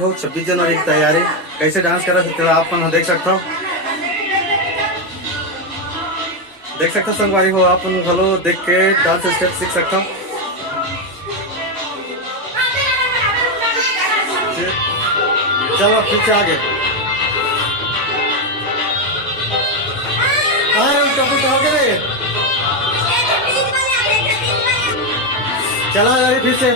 हो 26 जनवरी की तैयारी कैसे डांस कर सकते हो आप देख सकते हो संगवारी हो आप भलो देख के डांस स्टेप सीख सकते हो। चलो पीछे आगे टॉपिक हो गए चला जा रही फिर से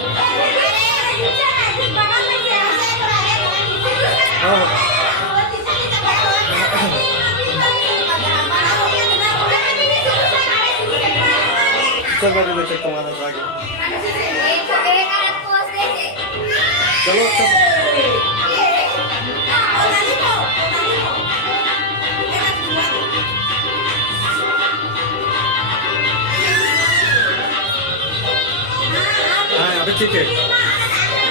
सब बातें देख सकते हमारा आगे चलो हाँ अभी ठीक है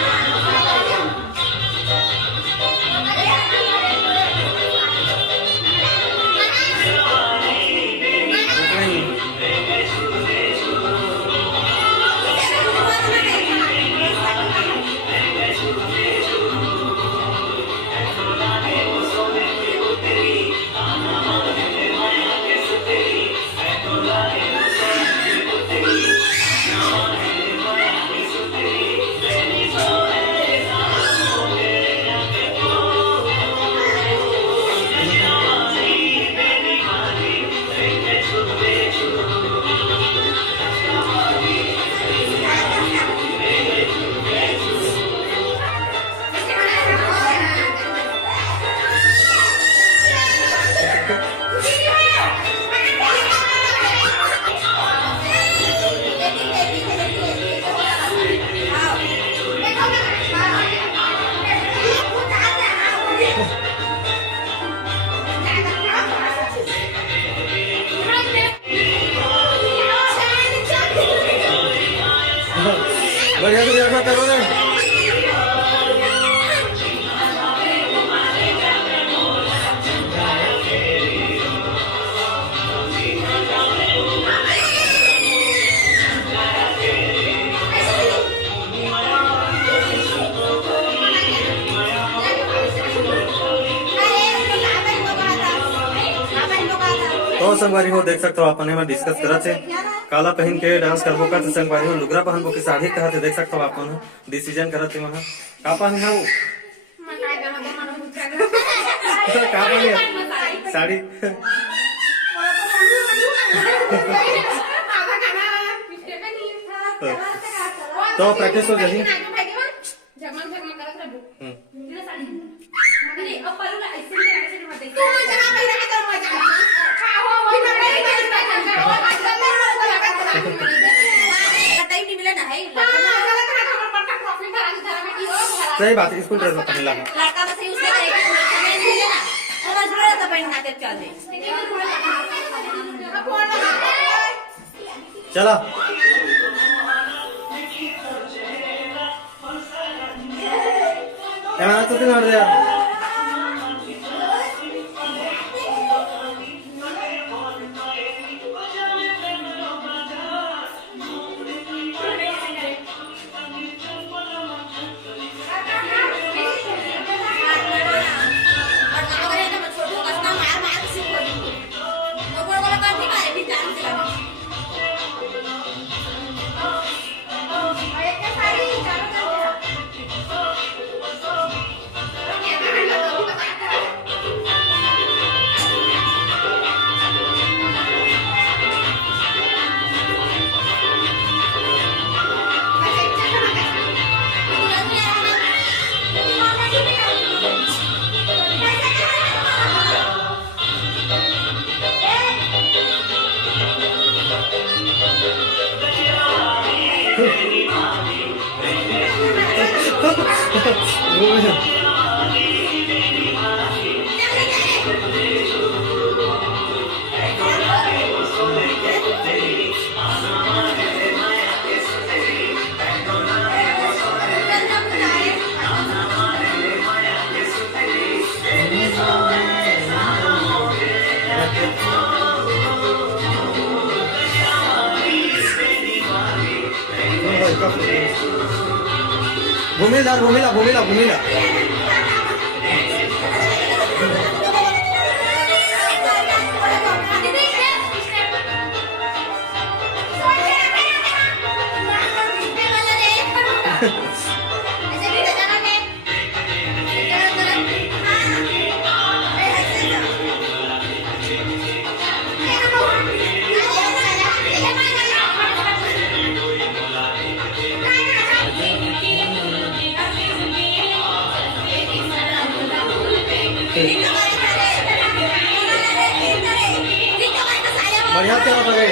बढ़िया से देखना करो ना तो संगवारी हो देख सकते हो अपन में डिस्कस करत है काला पहन के डांस करबो का तो संगवारी हो लुगरा पहनबो के साड़ी कहते देख सकते हो अपन डिसीजन करत है वहां का पहन है वो का पहन साड़ी तो प्रैक्टिस हो जल्दी सही बात स्कूल ड्रेस में पहनला लड़का बस उसने समय नहीं लेना और मजबूर है तो पहनना के चल दे चला एमा तो दिन हट जा घूमेला घूमेला घूमेला घूमेला बढ़िया क्या बता रे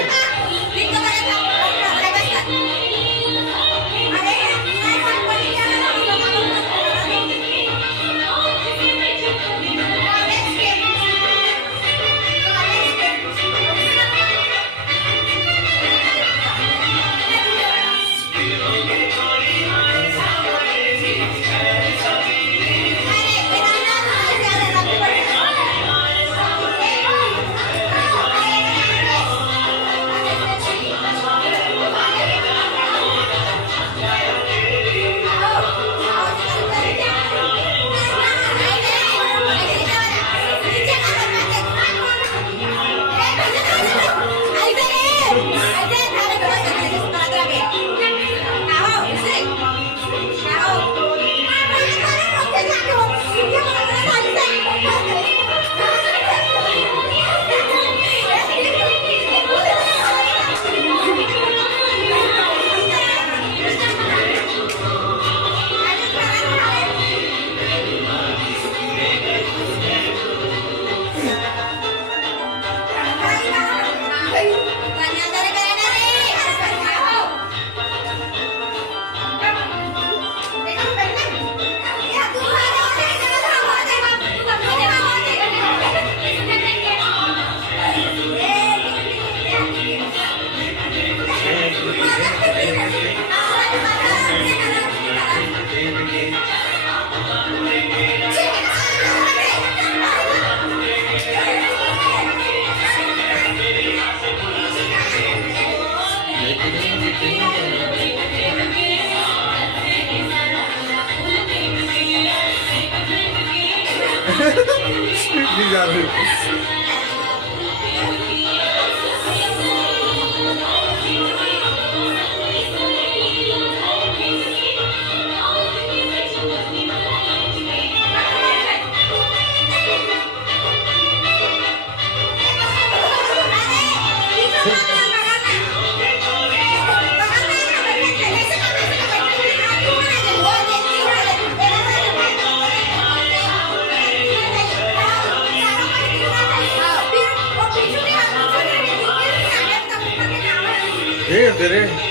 धीरे धीरे